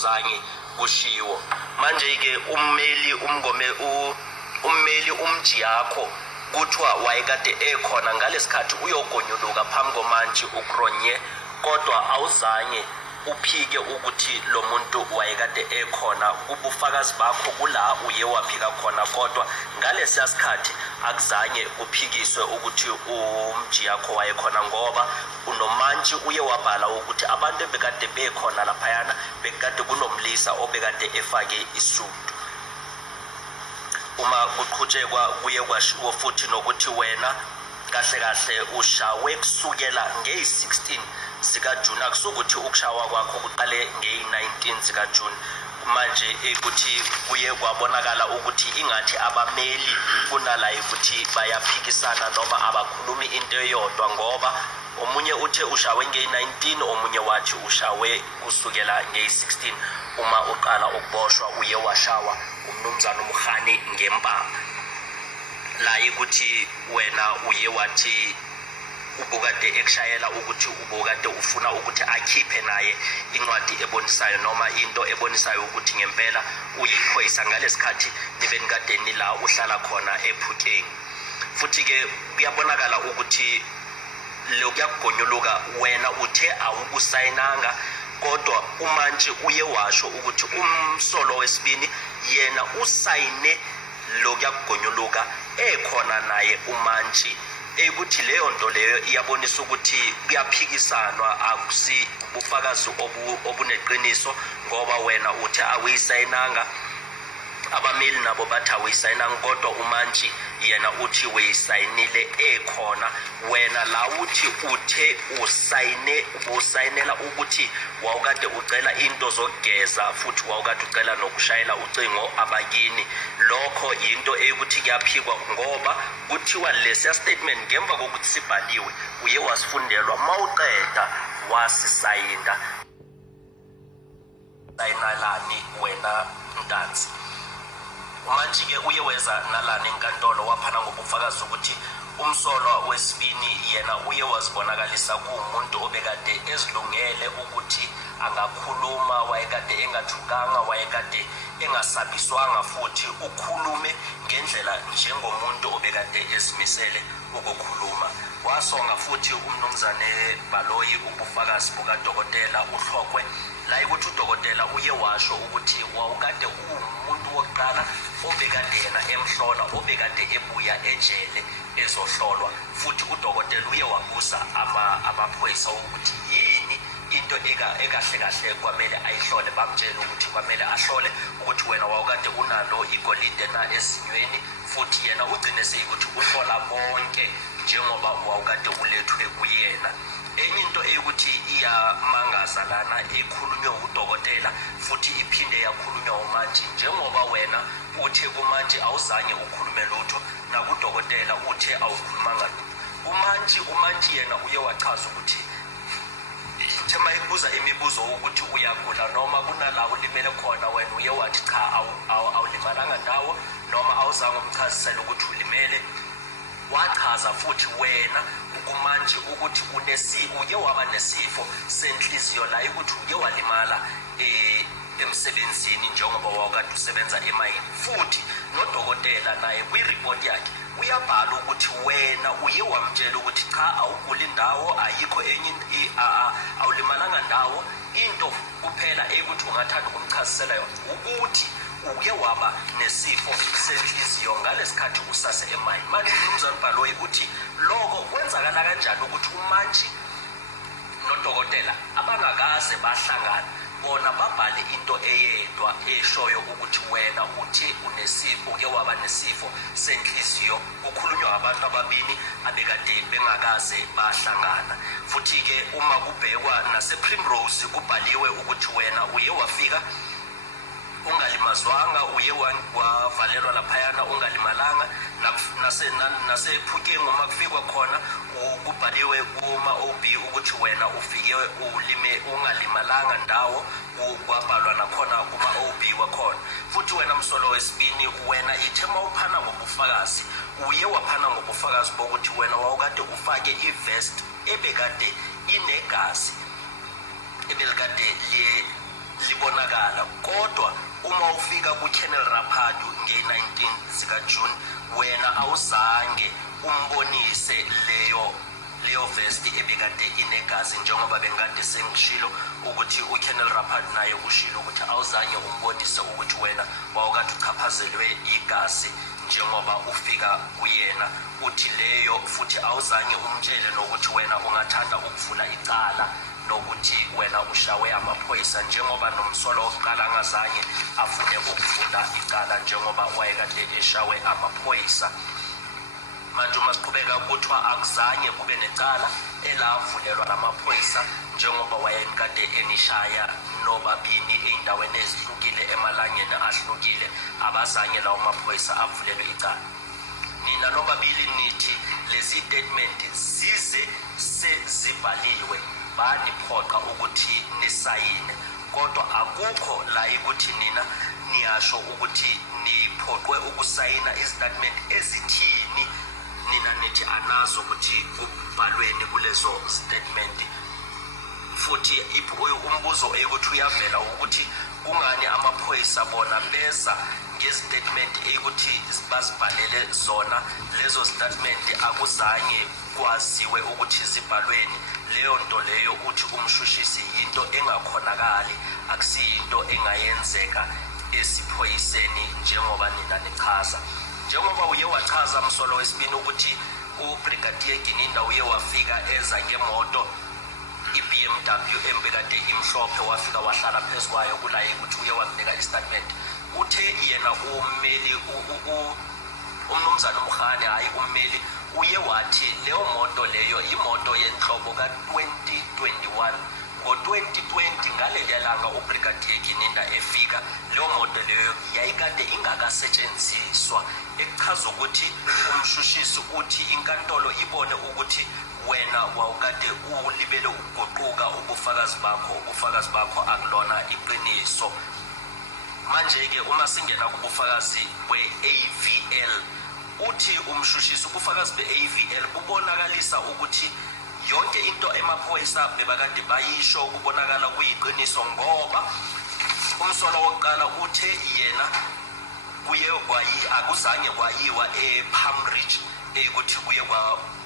akuzange kushiwo. Manje ke ummeli umji yakho kuthiwa wayekade ekhona ngalesikhathi uyogonyuluka phambi komantshi ukronye, kodwa awuzange uphike ukuthi lo muntu wayekade ekhona. Kubufakazi bakho kula uye waphika khona, kodwa ngalesiya sikhathi akuzange kuphikiswe ukuthi umji yakho wayekhona, ngoba unomantshi uye wabhala ukuthi abantu bekade bekhona laphayana bekade kunomlisa obekade efake isudu. Uma kuqhutshekwa kuye kwashiwo futhi nokuthi wena kahle kahle ushawe kusukela nge-16 zikaJuni, akusukuthi ukushawa kwakho kuqale nge-19 zikaJuni. Manje ukuthi kuye kwabonakala ukuthi ingathi abameli kunala ukuthi bayaphikisana noma abakhulumi into eyodwa, ngoba omunye uthe ushawe nge-19, omunye wathi ushawe kusukela nge-16. Uma uqala ukuboshwa uye washawa umnumzana uMkhani ngempama, la ukuthi wena uye wathi ubukade ekushayela ukuthi ubukade ufuna ukuthi akhiphe naye incwadi ebonisayo noma into ebonisayo ukuthi ngempela uyiphoyisa ngalesikhathi nibe nikade nila uhlala khona ePhukeni. Futhi ke kuyabonakala ukuthi lokuyagonyuluka wena uthe awukusayinanga, kodwa umantshi uye washo ukuthi umsolo wesibini yena usayine lokuyagonyuluka ekhona naye umantshi, ukuthi leyo nto leyo iyabonisa ukuthi kuyaphikisanwa, akusi ubufakazi obuneqiniso, ngoba wena uthi awuyisayinanga, abameli nabo bathi awuyisayinanga, kodwa umantshi yena uthi weyisayinile ekhona. Wena la uthi uthe usayinela ukuthi wawukade ucela into zokugeza futhi wawukade ucela nokushayela ucingo abakini. Lokho into ukuthi kuyaphikwa, ngoba kuthiwa lesiya statement ngemva kokuthi sibhaliwe uye wasifundelwa mawuqeda wasisayinda. Sayinalani wena ntanzi? Manje ke uye weza nalana enkantolo waphana ngobufakazi ukuthi umsolwa wesibini yena uye wazibonakalisa kuumuntu obekade ezilungele ukuthi angakhuluma, wayekade engathukanga, wayekade engasabiswanga, futhi ukhulume ngendlela njengomuntu obekade ezimisele ukukhuluma. Wasonga futhi umnumzane Baloyi ubufakazi bukadokotela uHlokwe, la ukuthi udokotela uye washo ukuthi wawukade umuntu wokuqala obekade yena emhlola, obekade ebuya ejele ezohlolwa. Futhi udokotela uye wabuza amaphoyisa ukuthi yini into ekahle kahle kwamele ayihlole. Bamtshela ukuthi kwamele ahlole ukuthi wena wawukade unalo igolide na ezinyweni, futhi yena ugcine seyikuthi uhlola bonke njengoba wawukade ulethwe kuyena. Enye into eyukuthi iyamangaza lana ekhulunywa udokotela futhi iphinde yakhulunywa umantshi, njengoba wena uthe kumantshi awuzange ukhulume lutho, nakudokotela uthe awukhulumanga lutho. Umantshi yena uye wachaza ukuthi thema ibuza imibuzo ukuthi uyagula noma kunala ulimele khona, wena uye wathi cha awulimalanga ndawo noma awuzange umchazisele ukuthi ulimele. Wachaza futhi wena kumantshi ukuthi uye waba nesifo senhliziyo, la ukuthi uye walimala emsebenzini njengoba wawukade usebenza emayini. Futhi nodokotela naye kwi-report yakhe uyabhala ukuthi wena uye wamtshela ukuthi cha awuguli ndawo, ayikho enye awulimalanga ndawo. Into kuphela eyukuthi ungathanda ukumchazisela yona ukuthi uke waba nesifo senhliziyo ngalesikhathi usase emayini. Manje umnumzane Baloyi uthi lokho kwenzakala kanjani ukuthi umantshi nodokotela abangakaze bahlangana bona babhale into eyedwa eshoyo ukuthi wena uthi unesifo, uke waba nesifo senhliziyo. Kukhulunywa abantu ababini abekade bengakaze bahlangana. Futhi ke uma kubhekwa nasePrimrose kubhaliwe ukuthi wena uye wafika ungalimazwanga, uye wavalelwa laphayana ungalimalanga. NasePhukeni uma kufikwa khona kubhaliwe kuma-OB ukuthi wena ufike ungalimalanga ndawo, kwabhalwa nakhona kuma-OB wakhona. Futhi wena msolo wesibini wena ithema uphana ngobufakazi, uye waphana ngobufakazi bokuthi wena wawukade ufake ivest ebekade inegazi ebelikade libonakala. Kodwa uma ufika ku-Colonel Raphadu nge-19 zikaJune wena awuzange umbonise leyo vest ebekade inegazi, njengoba bengade sengishilo ukuthi uKolonel Raphadu naye ushilo ukuthi awuzange umbonise ukuthi wena wawukade uchaphazelwe igazi njengoba ufika kuyena. Uthi leyo futhi awuzange umtshele nokuthi wena ungathanda ukuvula icala nokuthi wena ushawe amaphoyisa, njengoba nomsolo wokuqala angazange afune ukuvula icala njengoba wayekade eshawe amaphoyisa. Manje uma siqhubeka kuthiwa akuzange kube necala elavulelwa namaphoyisa njengoba wayekade enishaya nobabini ey'ndaweni ezihlukile emalangeni ahlukile, abazange lawo maphoyisa avulelwe icala. Nina nobabili nithi lezi statement zize sezibhaliwe baniphoqa ukuthi nisayine, kodwa akukho la ukuthi nina niyasho ukuthi niphoqwe ukusayina istatement ezithini. Nina nithi anazo ukuthi kubhalweni kulezo statement. Futhi umbuzo ukuthi uyavela ukuthi kungani amaphoyisa bona beza ngestatement ukuthi bazibhalele zona lezo statement akuzange kwaziwe ukuthi zibhalweni. Leyo nto leyo uthi umshushisi into engakhonakali, akusiyinto engayenzeka esiphoyiseni njengoba nina nichaza. Njengoba uye wachaza msolo wesibini ukuthi uBrigadier Gininda uye wafika eza ngemoto iBMW embekade imhlophe, wafika wahlala phezu kwayo kulaye ukuthi uye wakunika istatement. Uthe yena ummeli umnumzana uMkhane, hayi ummeli, uye wathi leyo moto leyo imoto yenhlobo ka-2021. Ngo-2020 ngaleli langa uBrigadier Gininda efika, leyo moto leyo yayikade ingakasetshenziswa, ekuchaza ukuthi umshushisi uthi inkantolo ibone ukuthi wena wawukade ulibele ukuguquka ubufakazi bakho akulona iqiniso. Manje-ke uma singena kubufakazi be-AVL, uthi umshushisi ubufakazi be-AVL bubonakalisa ukuthi yonke into emaphoyisa bebakade bayisho kubonakala kuyiqiniso, ngoba umsolo wokuqala uthe yena akuzange kwayiwa ePalm Ridge ukuthi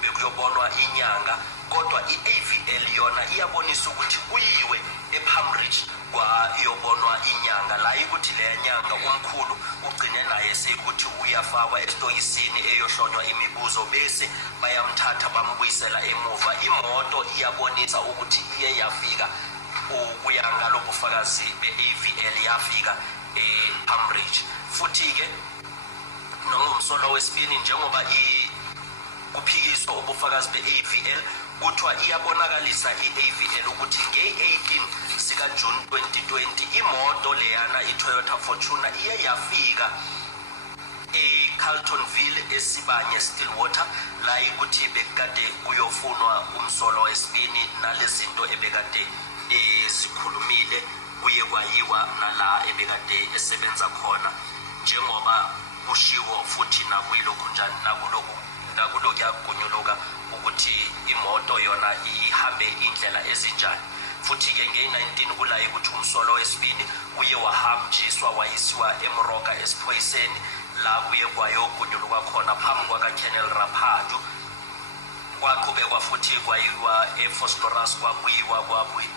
bekuyobonwa inyanga, kodwa i-AVL yona iyabonisa ukuthi kuyiwe ePalm Ridge kwayobonwa inyanga, la ukuthi le nyanga umkhulu ugcine naye sekuthi uyafakwa esitoyisini eyohlonywa imibuzo bese bayamthatha bambuyisela emuva. Imoto iyabonisa ukuthi iye yafika ukuya ngalobu bufakazi be-AVL yafika ePalm Ridge. Futhi-ke nomsolo wesibini njengoba kuphikiswa ubufakazi be-AVL kuthiwa iyabonakalisa i-AVL ukuthi nge-18 zikaJune 2020 imoto leyana iToyota Fortuner iye yafika eCarltonville eSibanye Stillwater, la ukuthi bekade kuyofunwa umsolo wesibini nalezinto ebekade zikhulumile kuye kwayiwa nala ebekade esebenza khona, njengoba kushiwo futhi nakuyilokhu njani nakulokhu yagunyuluka ukuthi imoto yona ihambe indlela ezinjani. Futhi-ke nge-19 kulaye ukuthi umsolo wesibini uye wahanjiswa wayisiwa eMoroka esiphoyiseni, la kuye kwayogunyuluka khona phambi kwakaKolonel Raphadu. Kwaqhubekwa futhi kwayiwa eFosloras,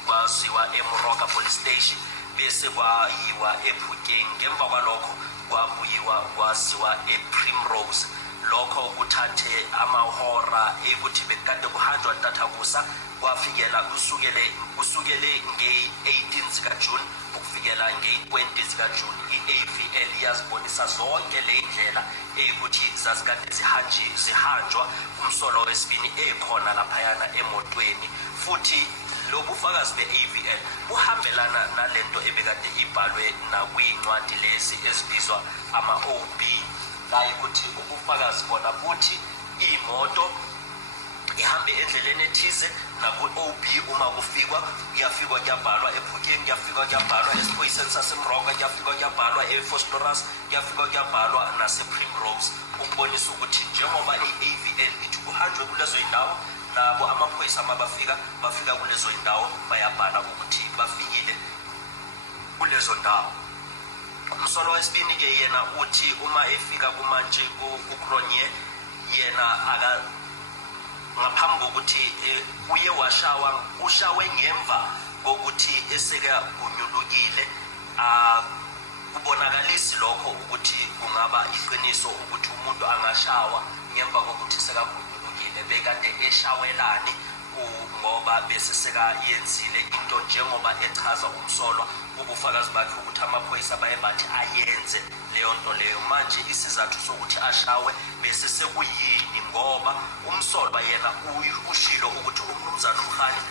kwaziwa eMoroka Police Station, bese kwayiwa ePhukeng. Ngemva kwalokho kwabuyiwa kwaziwa ePrimrose. Lokho kuthathe amahora ukuthi bekade kuhanjwa ntathakusa kwafikela kusukele nge-18 zikaJune ukufikela nge-20 zikaJune. I-AVL yazibonisa zonke le ndlela ukuthi zazikade zihanjwa umsolo wesibini ekhona laphayana emotweni. Futhi lobufakazi be-AVL buhambelana nalento ebekade ibhalwe nakwincwadi lezi ezibizwa ama-OB, la ukuthi ubufakazi bona buthi imoto ihambe endleleni ethize naku-OB. Uma kuyafikwa kuyabhalwa ePhukeng, kuyafika kuyabhalwa esiphoyiseni saseMoroka, kuyafika kuyabhalwa eFosloras, kuyafika kuyabhalwa nasePrimrose, ukubonisa ukuthi njengoba i-AVL ithi kuhanjwe kulezo yindawo, nabo amaphoyisa uma bafika kulezo yindawo bayabhala ukuthi bafikile kulezo ndawo. Umsolwa wesibini ke yena uthi uma efika kumantshi uKronye yena ngaphambi kokuthi uye ushawe ngemva kokuthi eseka gunyulukile kubonakalisi lokho ukuthi kungaba iqiniso ukuthi umuntu angashawa ngemva kokuthi seka gunyulukile bekade eshawelani ngoba bese seka yenzile into njengoba echaza umsolwa ubufakazi bakhe ukuthi amaphoyisa baye bathi ayenze leyo nto leyo. Manje isizathu sokuthi ashawe bese sekuyini ngoba umsolwa yena ushilo ukuthi umnumzana uMkhani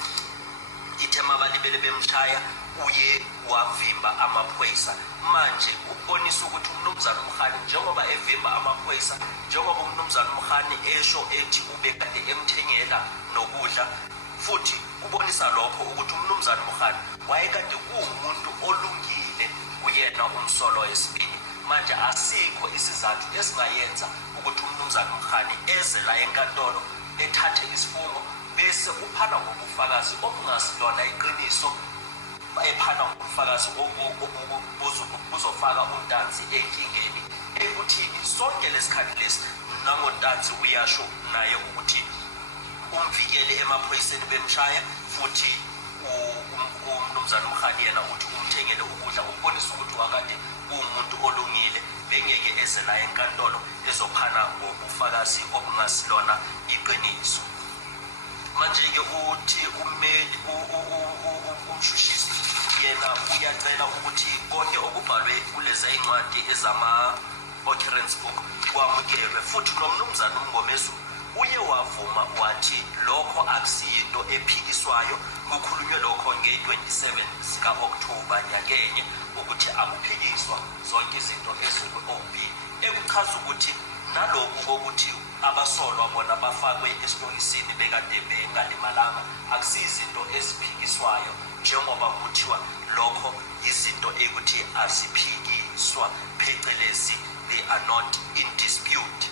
ithema balibele bemshaya uye wavimba amaphoyisa. Manje ukubonisa ukuthi umnumzana uMkhani njengoba evimba amaphoyisa, njengoba umnumzana uMkhani esho ethi ubekade emthengela nokudla, futhi ubonisa lokho ukuthi umnumzana uMkhani wayekade kuwumuntu olungile kuyena umsolwa wesibini. Manje asikho isizathu esingayenza ukuthi umnumzana uMkhani eze la enkantolo ethathe isifungo bese uphana ngobufakazi obungasilona iqiniso, ephana ngobufakazi buzofaka uNtanzi enkingeni ekuthini sonke lesikhathi lesi nangoNtanzi uyasho naye ukuthi umvikele emaphoyiseni bemshaya, futhi umnumzana uMkhani yena uthi umthengele ukudla, ukubonisa ukuthi wakade umuntu olungile bengeke eze la enkantolo ezophana ngobufakazi obungasilona iqiniso. Manje-ke uthi ummeli umshushisi yena uyacela ukuthi konke okubhalwe kulezi incwadi ezama-occurrence book kwamukelwe, futhi nomnumzana uMngomezulu uye wavuma wathi lokho akusiyinto ephikiswayo. Kukhulunywe lokho nge-27 zika-October nyakenye ukuthi akuphikiswa zonke izinto ezikwi-OB, ekuchaza ukuthi nalokhu kokuthi abasolwa bona bafakwe esibokisini bekade bengalimalanga akusiyizinto eziphikiswayo, njengoba kuthiwa lokho izinto ekuthi aziphikiswa, phecelezi they are not in dispute.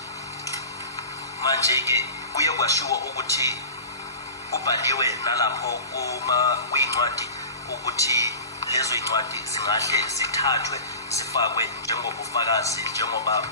Manje-ke kuye kwashiwo ukuthi kubhaliwe nalapho kwincwadi ukuthi lezo incwadi zingahle zithathwe zifakwe njengobufakazi, njengoba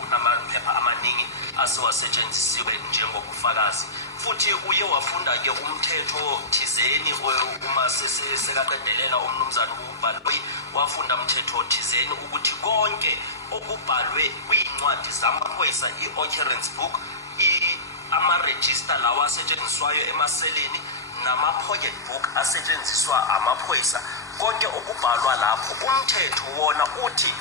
kunamaphepha amaningi asewasetshenzisiwe njengobufakazi. Futhi uye wafunda-ke umthetho thizeni uma sekaqedelela umnumzana ubhalwe, wafunda umthetho thizeni ukuthi konke okubhalwe kwincwadi zamaphoyisa, i-occurrence book, amarejista lawa asetshenziswayo emaseleni, nama-pocket book asetshenziswa amaphoyisa, konke okubhalwa lapho umthetho wona uthi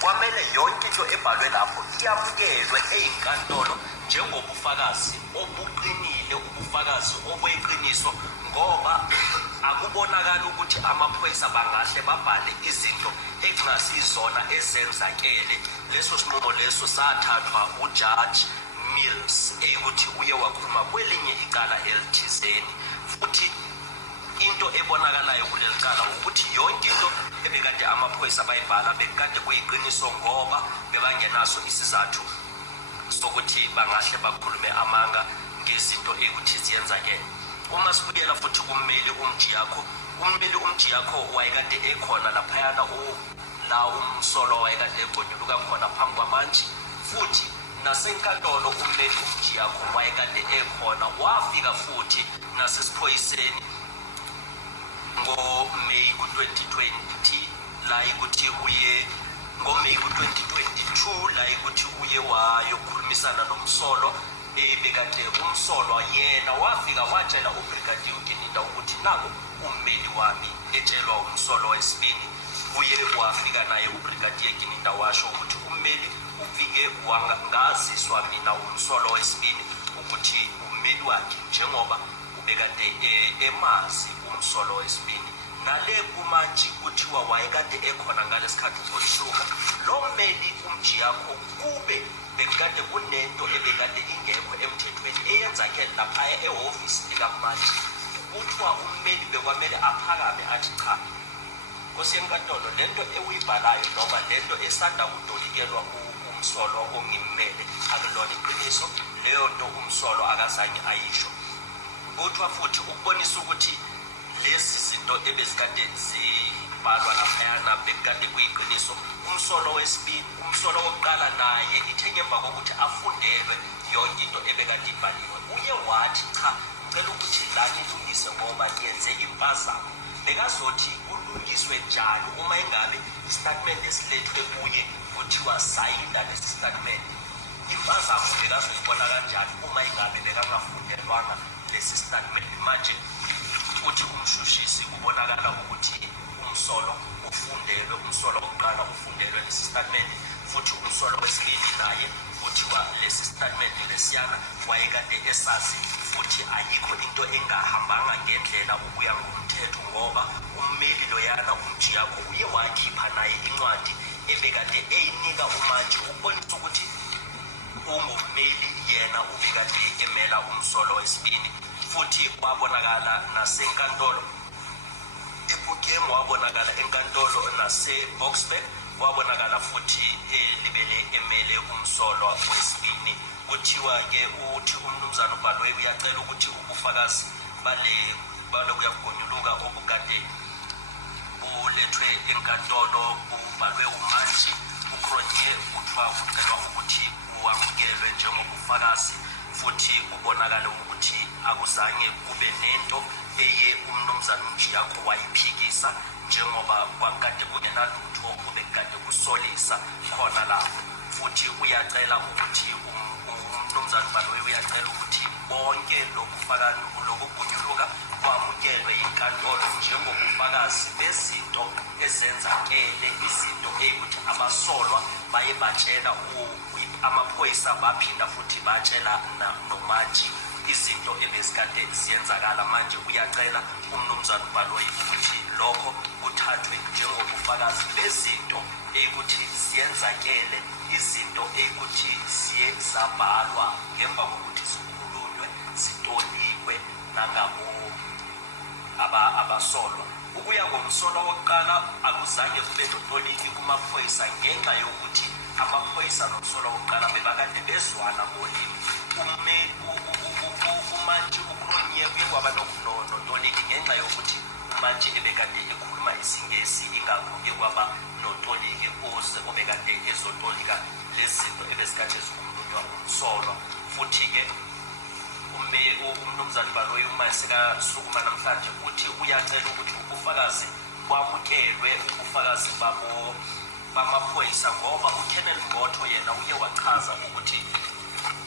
kwamele yonke into ebhalwe lapho iyamukelwe eyinkantolo njengobufakazi obuqinile, ubufakazi obuyiqiniso, ngoba akubonakala ukuthi amaphoyisa bangahle babhale izinto ekungasizona ezenzakele. Leso sinqumo leso sathathwa uJudge Mills ukuthi uye wakhuluma kwelinye icala elithizeni. Futhi into ebonakalayo kuleli cala ukuthi yonke into ebekade amaphoyisa bayibhala bekade kuyiqiniso, ngoba bebangenaso isizathu sokuthi bangahle bakhulume amanga ngezinto ekuthi ziyenzakele. Uma sibuyela futhi kummeli umjiyakho wayekade ekhona laphayana la umsolwa wayekade egonyuluka khona phambi kwamantshi, futhi nasenkantolo ummeli umjiyakho wayekade ekhona, wafika futhi nasesiphoyiseni ngoMeyi ku-2020 la ikuthi uye ngoMeyi ku-2022 la ikuthi uye wayokhulumisana nomsolwa bekade umsolwa yena wafika watshela uBrigadier uGinninda ukuthi nako ummeli wami etshelwa umsolwa wesibini. Uye wafika naye uBrigadier Ginninda washo ukuthi ummeli ufike wangaziswa mina umsolwa wesibini ukuthi ummeli wakhe njengoba ubekade emazi umsolwa wesibini, nale kumantshi kuthiwa wayekade ekhona ngalesikhathi sosuku lo mmeli umjiyakho kube bekade kunento ebekade ingekho emthethweni eyenzakele laphaya ehhovisi likamantshi. Kuthiwa ummeli bekwamele aphakame athi cha, Nkosi yenkantolo, lento ewuyibhalayo noma lento esanda kudolikelwa umsolwa ongimmele akulona iqiniso, leyo nto umsolwa akazange ayisho. Kuthiwa futhi ukubonisa ukuthi lezi zinto ebezikade zibalwa laphayana bekade kuyiqiniso. Umsolo wesibili, umsolo wokuqala naye ithe ngemva kokuthi afundelwe yonke into ebekade ibhaliwe, uye wathi cha, ngicela ukuthi la nilungise ngoba yenze impazamo. Bekazothi kulungiswe njani uma engabe istatement esilethwe kuye kuthiwa sayinda lesi statement? Impazamo bekazozibona kanjani uma engabe bekangafundelwanga lesi statement? Manje uthi umshushisi kubonakala ukuthi umsolo ufundelwe, umsolo wokuqala ufundelwe lesi statement, futhi umsolo wesibili naye kuthiwa lesi statement lesiyana wayekade esazi, futhi ayikho into engahambanga ngendlela ukuya ngomthetho ngoba ummeli loyana umjiyakho uye wakhipha naye incwadi ebekade eyinika umantshi ukubonisa ukuthi ungummeli yena ubekade emela umsolo wesibili. Futhi wabonakala nasenkantolo eBukem, wabonakala enkantolo nase-Boksburg, wabonakala futhi libele emele umsolo wesibili. Kuthiwa-ke uthi umnumzana uBhalwe uyacela ukuthi ubufakazi bale kuyagonyuluka obukade bulethwe enkantolo bubalwe umantshi uKronje, kuthiwa ucelwa ukuthi wamukelwe njengobufakazi, futhi kubonakala ukuthi akuzange kube nento eye umnumzana umjiyakho wayiphikisa njengoba kwakade kungenalutho obekade kusolisa khona lapho. Futhi uyacela ukuthi umnumzana uBhalwe uyacela ukuthi bonke lokugunyuluka kwamukelwe inkantolo njengobufakazi bezinto ezenzakele, izinto eyikuthi abasolwa baye batshela amaphoyisa, baphinda futhi batshela nomantshi izinto ebezikade ziyenzakala. Manje uyacela umnumzana uBhalwe ukuthi lokho kuthathwe njengobufakazi bezinto eyikuthi ziyenzakele, izinto eyikuthi ziye zabhalwa ngemva kokuthi zikhulunywe, zitolikwe nangabo abasolwa. Ukuya ngomsolo wokuqala akuzange kube notoliki kumaphoyisa ngenxa yokuthi amaphoyisa nomsolo wokuqala bebakade bezwana ngolimi. Umantshi uKronje kuye kwaba notoliki ngenxa yokuthi umantshi ebekade ekhuluma isingesi, ingakho kuye kwaba notoliki obekade ezotolika lezi zinto ebezikade zikhulunywa umsolwa. Futhi-ke umnumzana uBhalwe uma sekasukuma namhlanje uthi uyacela ukuthi ubufakazi kwamukelwe, ubufakazi bamaphoyisa, ngoba uKenneth Ngotho yena uye wachaza ukuthi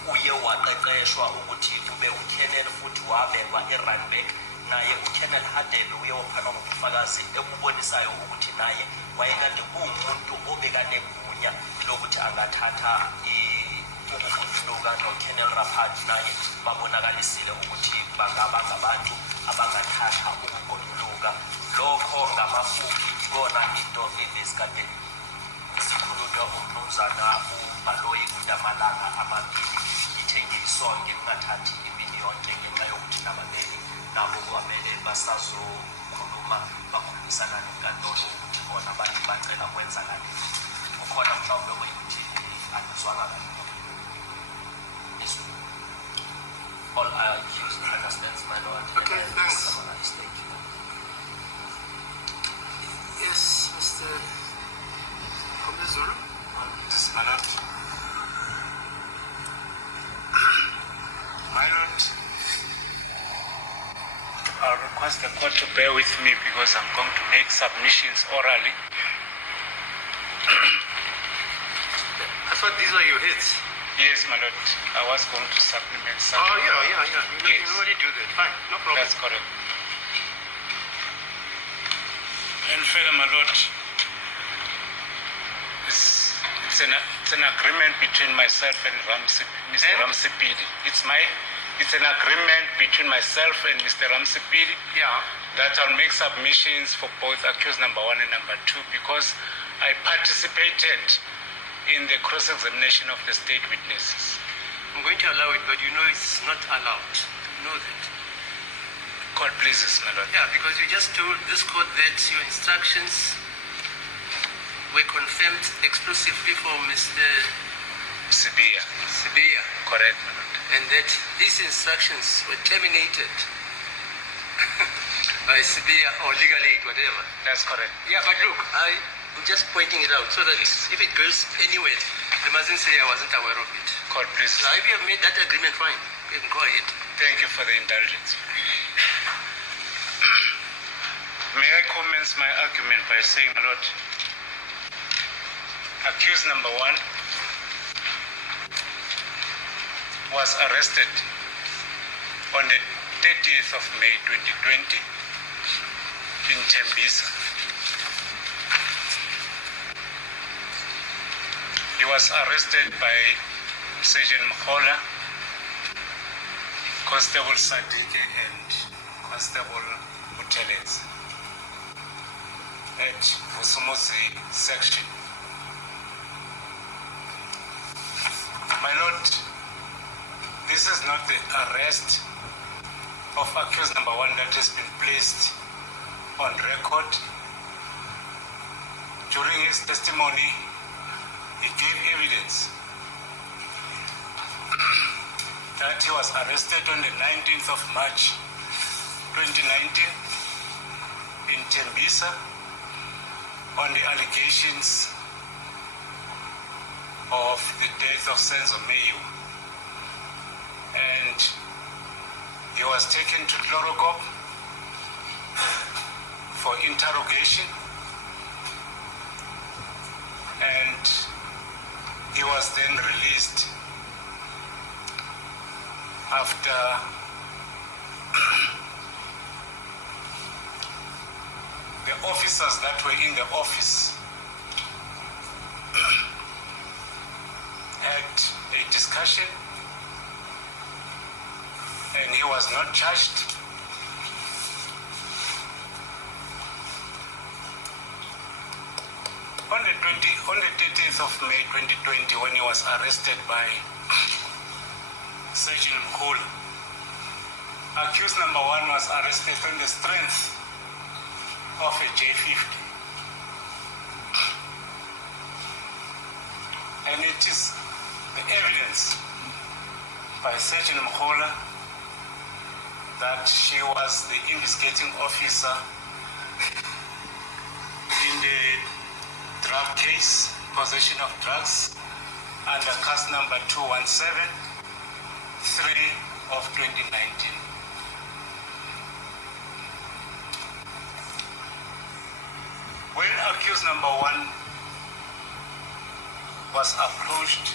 uye waqeqeshwa ukuthi kube uKenneth, futhi wabekwa eRandburg. Naye uKenneth Hadebe uye waphanwa ngobufakazi ekubonisayo ukuthi naye wayekade kuwumuntu obekade gunya lokuthi angathatha ukugunyuluka. noKenneth Raphat naye babonakalisile ukuthi bangaba ngabantu abangathatha ukugunyuluka. Lokho ngamafuphi ikona into ebezikade zikhulunywa umnumzana uBhalwe kunyamalanga amabili. Ithe ngiyisonke kungathathi imini yonke ngenxa yokuthi nababeli nabo kwamele basazokhuluma, bakhulumisana nenkantolo ukuthi bona bathi bacela kwenza kanini. Ukhona mhlawumbe kuyikuthi angizwanga kahle. All accused understands, my lord. Okay, thanks. Yes, Mr. Zulu. Yes, my lord. My lord, I'll request the court to bear with me because I'm going to make submissions orally. I thought these were your hits. Yes, my lord. I was going to supplement some. Oh, yeah. You Yes. already do that. Fine, no problem. That's correct. And further, my lord, it's an agreement between myself and Mr. Ramsipili. It's an agreement between myself and Mr. Ramsipili. Yeah. That I'll make submissions for both accused number 1 and number 2 because I participated in the cross-examination of the state witnesses. I'm going to allow it, but you know it's not allowed. You know that. God pleases, my lord. Yeah, because you just told this court that your instructions were confirmed exclusively for Mr. Sibia. Correct, my lord. And that these instructions were terminated. by severe or legal aid, whatever. That's correct. Yeah, but look, I'm just pointing it out so that if it goes anywhere, they mustn't say I wasn't aware of it. Court, please. So if you have made that agreement, fine. You can go ahead. Thank you for the indulgence. May I commence my argument by saying, my Lord, accused number 1 was arrested on the 30th of May 2020 in Tembisa. He was arrested by Sergeant Mkhola, Constable Sadike and Constable Butelez at Vusumuzi section. My Lord, this is not the arrest of accused number 1 that has been placed on record. During his testimony, he gave evidence that he was arrested on the 19th of March 2019 in Tembisa on the allegations of the death of Senzo Meyiwa. And he was taken to Lorogop for interrogation, and he was then released after the officers that were in the office had a discussion, and he was not charged. On the 30th of May 2020, when he was arrested by Sergeant Mkhola, accused number 1 was arrested on the strength of a J50. And it is the evidence by Sergeant Mkhola that she was the investigating officer in the drug case, possession of drugs, under case number 217-3 of 2019. When accused number 1 was approached